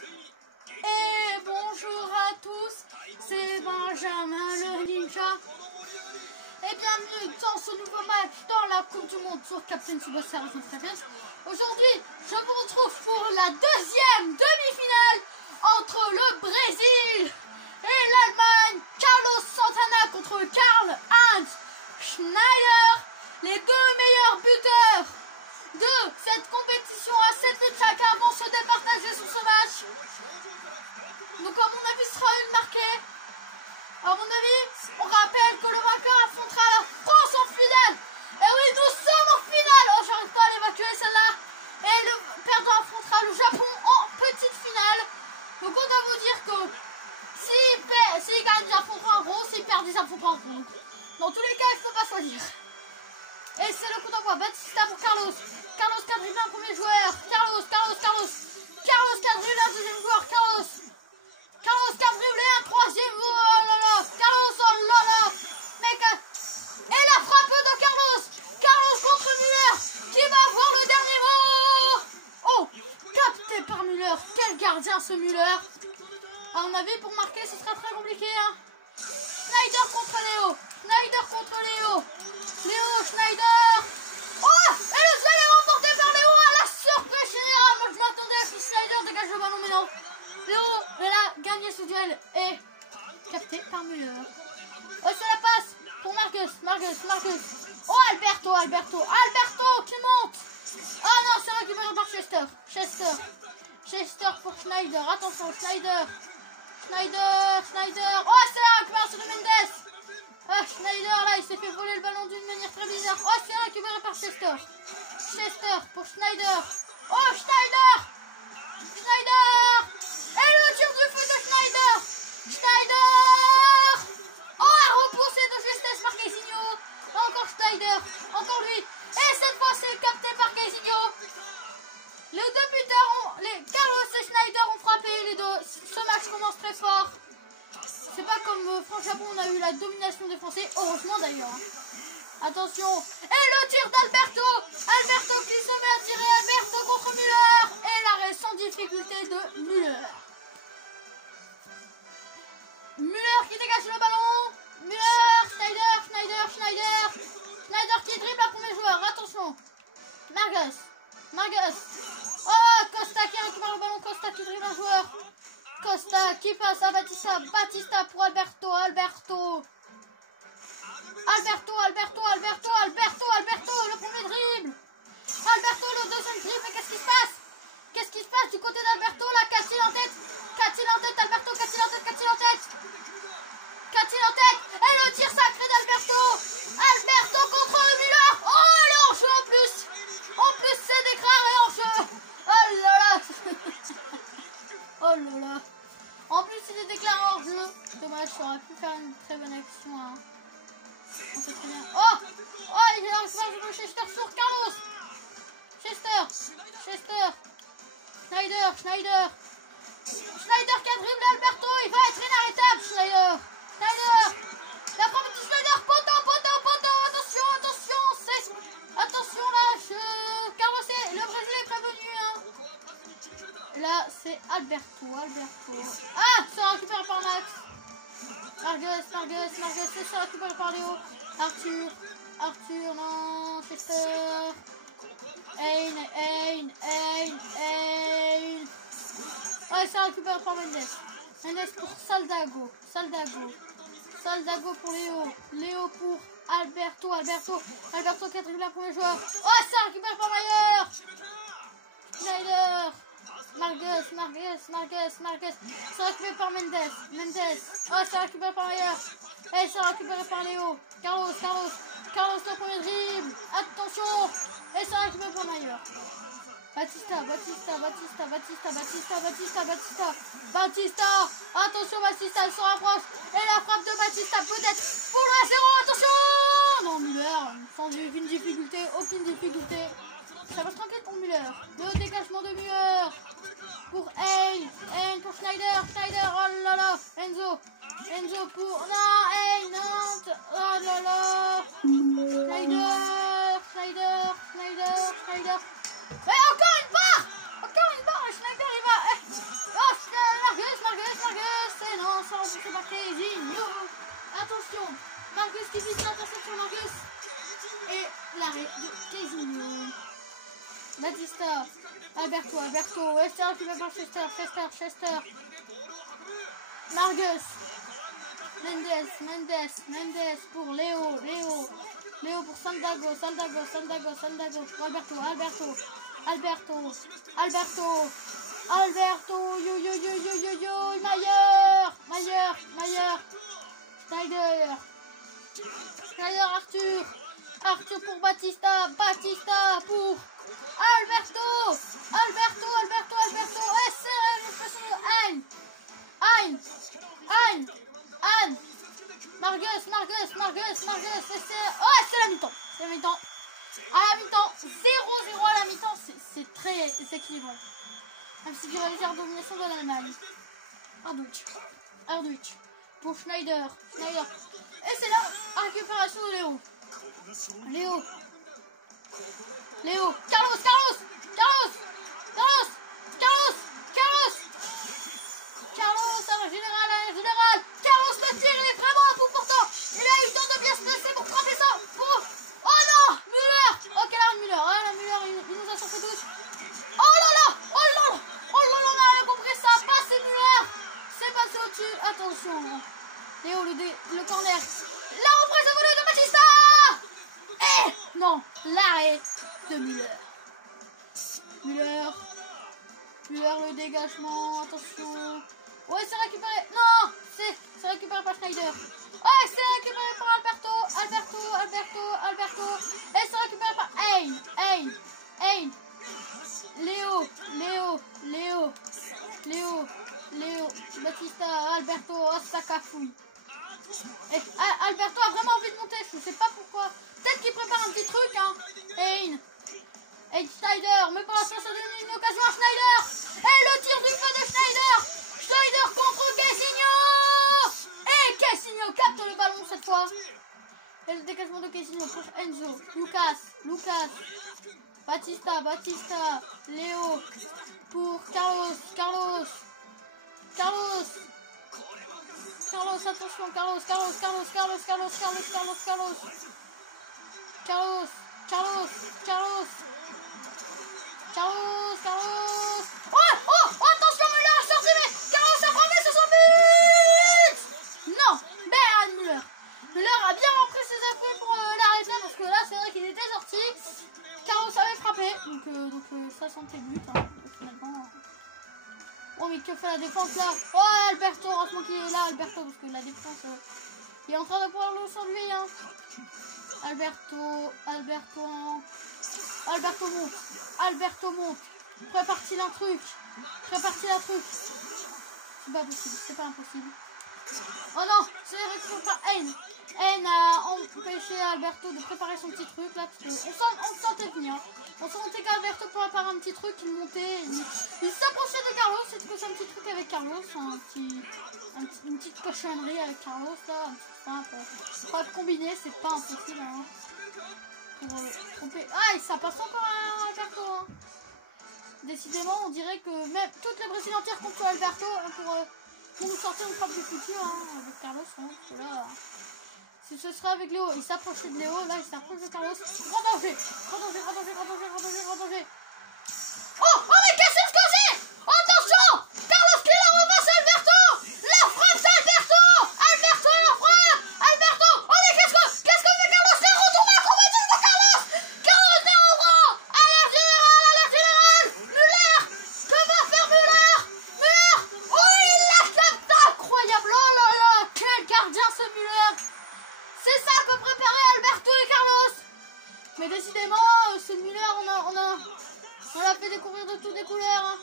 Et bonjour à tous, c'est Benjamin le Ninja. Et bienvenue dans ce nouveau match dans la Coupe du Monde sur Captain Tsubasa Series Champions. Aujourd'hui, je vous retrouve pour la deuxième demi-finale entre le Brésil et l'Allemagne. Carlos Santana contre Karl-Heinz Schneider, les deux meilleurs buteurs de cette compétition à 7 buts chacun vont se départager sur ce match. Donc à mon avis, ce sera une marquée. À mon avis, on rappelle que le vainqueur affrontera la France en finale. Et oui, nous sommes en finale. Oh, j'arrive pas à l'évacuer celle-là. Et le perdant affrontera le Japon en petite finale. Donc on doit vous dire que s'ils gagnent, ils affronteront un gros. S'ils perdent, ils affronteront un gros. Dans tous les cas, il ne faut pas choisir. Et c'est le coup d'envoi. Batista pour Carlos. Carlos qui a dribblé un premier joueur. Carlos qui a dribblé un deuxième joueur. Carlos qui a dribblé un troisième. Oh là là. Carlos, oh là là. Mec. Et la frappe de Carlos. Carlos contre Müller. Qui va avoir le dernier mot. Oh, capté par Müller. Quel gardien ce Müller. À mon avis, pour marquer, ce sera très compliqué. Hein. Schneider contre Léo. Léo, Schneider. Oh, et le duel est remporté par Léo à la surprise générale. Moi, je m'attendais à ce que Schneider dégage le ballon, mais non. Léo, elle a gagné ce duel et capté par Müller. Oh, c'est la passe pour Marcus. Oh, Alberto qui monte. Oh non, c'est récupéré par Chester pour Schneider. Attention, Schneider. Oh, c'est la récupération de Mendes. Ah, Schneider, là, il s'est fait voler le ballon d'une manière très bizarre. Oh, c'est récupéré par Chester pour Schneider. Oh, Schneider. Et le tir du feu de Schneider. Oh, a repoussé de justesse par Casinho. Encore Schneider. Encore lui. Et cette fois, c'est capté par Casinho. Les deux buteurs, Carlos et Schneider ont frappé les deux. Ce match commence très fort. C'est pas comme France-Japon, on a eu la domination des Français. Heureusement d'ailleurs. Attention. Et le tir d'Alberto. Alberto qui se met à tirer. Alberto contre Müller. Et l'arrêt sans difficulté de Müller. Müller qui dégage le ballon. Müller, Schneider qui dribble le premier joueur. Attention. Margus. Oh, Costa qui récupère le ballon. Costa qui dribble un joueur. Costa qui passe à Batista pour Alberto, le premier dribble. Alberto, le deuxième dribble, mais qu'est-ce qui se passe du côté d'Alberto là? Qu'a-t-il en tête, Alberto, qu'a-t-il en tête? Et le tir sacré d'Alberto contre Müller. Oh, l'enjeu en plus c'est déclaré en jeu. Oh là là. En plus, il est déclaré hors jeu. Dommage, ça aurait pu faire une très bonne action. Hein. On sait très bien. Oh, il est en charge de Chester sur Carlos. Chester. Schneider qui a dribblé Alberto. Il va être inarrêtable, Schneider. La frappe de Schneider. Poteau. Attention là. Carlos, le Brésil est prévenu. Hein. Là, c'est Alberto. Ah, c'est récupéré par Max. Margus, c'est récupéré par Léo. Arthur, non, Chester. Hein. Ouais, c'est récupéré par Mendes pour Saldago pour Léo pour Alberto qui a dribblé un premier joueur. Oh, c'est récupéré par Mayer. Schneider. Margus. C'est récupéré par Mendes. Oh, c'est récupéré par Mayer. Et c'est récupéré par Léo. Carlos, le premier dribble. Attention. Et c'est récupéré par Mayer. Batista. Attention, Batista, elle se rapproche. Et la frappe de Batista peut-être pour le 0. Attention. Non, Müller, sans aucune difficulté. Ça va tranquille pour Müller. Le dégagement de Müller. Pour Hein pour Schneider, oh là là. Enzo pour... Non, non. Oh là là. Schneider. Mais encore une barre. Schneider, il va... Oh, Batista. Alberto. Esther récupéré par Chester. Margus. Mendes pour Léo pour Sandago. Alberto, yo, Mayer, Schneider, Arthur pour Batista pour Alberto, et c'est l'expression de Hein, Margus, et c'est la mi-temps, à la mi-temps, 0-0 à la mi-temps, c'est très équilibré. Même si du légère domination de l'Allemagne. Ardwich. Pour Schneider. Et c'est là, récupération de Léo. Carlos. Alors général. Carlos le tire, il est vraiment à bout pourtant. Il a eu le temps de bien se placer pour frapper ça. Oh non, Müller. Ok, là, Müller, il nous a sorti tous. Oh là là, on a compris ça, passé Müller, c'est passé au-dessus, attention, Léo, le corner, la reprise de volée de Batista, non, l'arrêt de Müller, le dégagement, attention, ouais, c'est récupéré, non, c'est récupéré par Schneider, ouais, c'est récupéré par Alberto, et c'est récupéré par Hein. Léo, Batista, Alberto, Sakafouille. Et Alberto a vraiment envie de monter, je ne sais pas pourquoi. Peut-être qu'il prépare un petit truc, hein. Hein, Schneider, mais pour l'instant ça donne une occasion à Schneider. Et le tir du feu de Schneider contre Caissigno. Et Caissigno capte le ballon cette fois. Et le dégagement de Caissigno pour Enzo, Lucas. Batista, Léo pour Carlos, attention, Carlos. Oh, attention, Müller a sorti, mais Carlos a frappé sur son but. Non, Bernhard Müller a bien repris ses appuis pour l'arrêter, parce que là, c'est vrai qu'il était sorti. Carlos avait frappé, donc ça sentait le but, hein, finalement. Oh, mais que fait la défense là? Oh, Alberto, heureusement qu'il est là, parce que la défense, il est en train de pouvoir le s'enlever, hein. Alberto monte. Prépare-t-il un truc? C'est pas impossible. Oh non, c'est récupéré par Hein. Hein a empêché Alberto de préparer son petit truc là, parce qu'on sentait venir. On sentait qu'Alberto préparait un petit truc, il montait, il s'approchait de Carlos, c'est que c'est un petit truc avec Carlos, une petite cochonnerie avec Carlos là, un petit frappe. Frappe combinée, c'est pas impossible, hein. Pour tromper. Ah, et ça passe encore à Alberto, hein. Décidément, on dirait que même toutes les Brésil entières comptent sur Alberto, hein, pour nous sortir une frappe du futur, hein, avec Carlos, hein, parce que là, si ce serait avec Léo, il s'approchait de Léo, là il s'approche de Carlos, grand danger. Oh, mais qu'est-ce que c'est? Attention, Carlos qui la repasse à Alberto, la frappe d'Alberto, la frappe, oh mais qu'est-ce que fait Carlos? La retourne acrobatique de Carlos Navarro, alerte générale, Müller, que va faire Müller, oh il la capte, incroyable, oh là là, quel gardien ce Müller. C'est ça que préparaient Alberto et Carlos. Mais décidément, ce Müller, on l'a fait découvrir de toutes les couleurs, hein.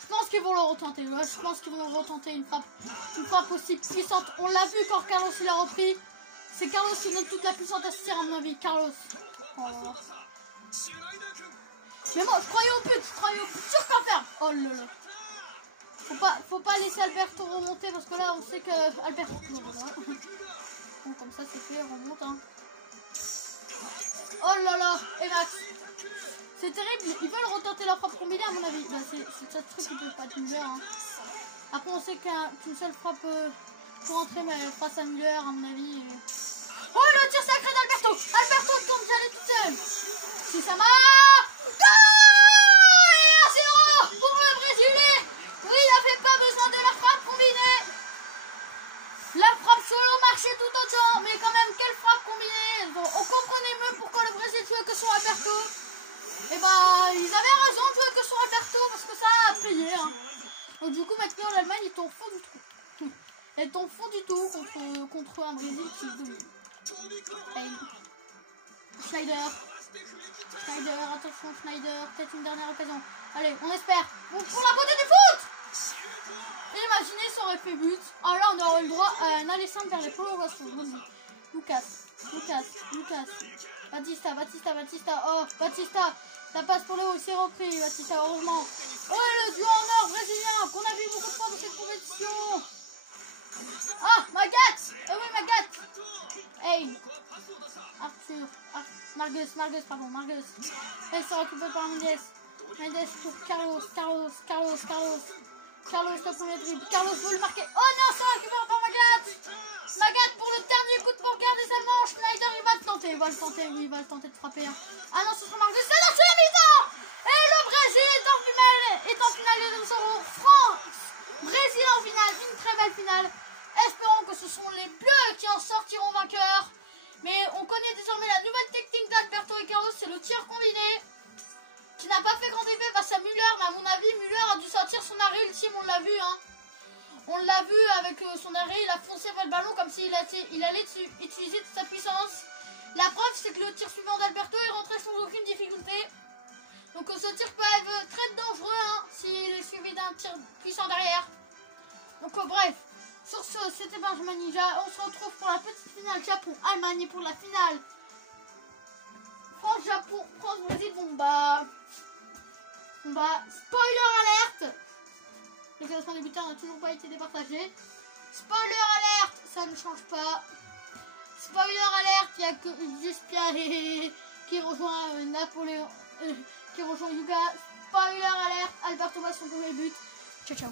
Je pense qu'ils vont le retenter. Ouais, je pense qu'ils vont le retenter, une frappe aussi puissante. On l'a vu quand Carlos il a repris. C'est Carlos qui donne toute la puissance à ce tir, à mon avis. Carlos. Oh là là. Mais moi, je croyais au but. Sûr qu'à faire. Oh là là. Faut pas laisser Alberto remonter, parce que là, on sait que Alberto... Bon, comme ça, c'est fait, remonte, hein. Oh là là, et Max. C'est terrible, ils veulent retenter la frappe combinée, à mon avis. Bah, c'est ce truc qui peut pas être Müller, hein. Après, on sait qu'une seule frappe pour entrer, mais face à Müller, à mon avis. Oh, le tir sacré d'Alberto. Alberto tourne, j'allais tout seul. Si ça marche. oublié. Hein. Donc du coup maintenant l'Allemagne est en fond du trou. Elle est en fond du tout contre un Brésil qui domine. Schneider, attention Schneider, peut-être une dernière occasion. Allez, on espère. Bon, pour la beauté du foot. Imaginez ça aurait fait but. Ah là on aurait le droit à un aller simple vers les prolongations. Lucas. Batista. Oh, Batista. La passe pour le haut, c'est repris. Batista, heureusement. Oh, le duo en or brésilien qu'on a vu beaucoup de fois dans cette compétition. Ah, Magat. Oui, Magat. Hey. Arthur. Margus. Elle se récupère par Mendes. Mendes pour Carlos, le premier dribble. Carlos veut le marquer. Oh non, ça récupère par Magat pour le dernier coup de pancarte des Allemands. Schneider, il va le tenter de frapper. Hein. Ah non, ce sera Margus. C'est la mi-temps. Et le Brésil est en finale de son France. Brésil en finale, une très belle finale. Espérons que ce sont les Bleus qui en sortiront vainqueurs. Mais on connaît désormais la nouvelle technique d'Alberto et Carlos, c'est le tir combiné. Qui n'a pas fait grand effet face à Müller, mais à mon avis, Müller a dû sortir son arrêt ultime, on l'a vu. Hein. On l'a vu avec son arrêt, il a foncé vers le ballon comme s'il allait utiliser toute sa puissance. La preuve, c'est que le tir suivant d'Alberto est rentré sans aucune difficulté. Donc ce tir peut être très dangereux hein, s'il est suivi d'un tir puissant derrière. Donc bref, sur ce, c'était Benjamin Ninja. On se retrouve pour la petite finale Japon-Allemagne et pour la finale France-Japon, France-Brésil. Bon bah, spoiler alerte. Le classement des buteurs n'a toujours pas été départagé. Spoiler alerte, ça ne change pas. Spoiler alerte, il n'y a que Gispier qui rejoint Napoléon, qui rejoint Yuga. Spoiler alerte, Alberto bat son premier but. Ciao ciao.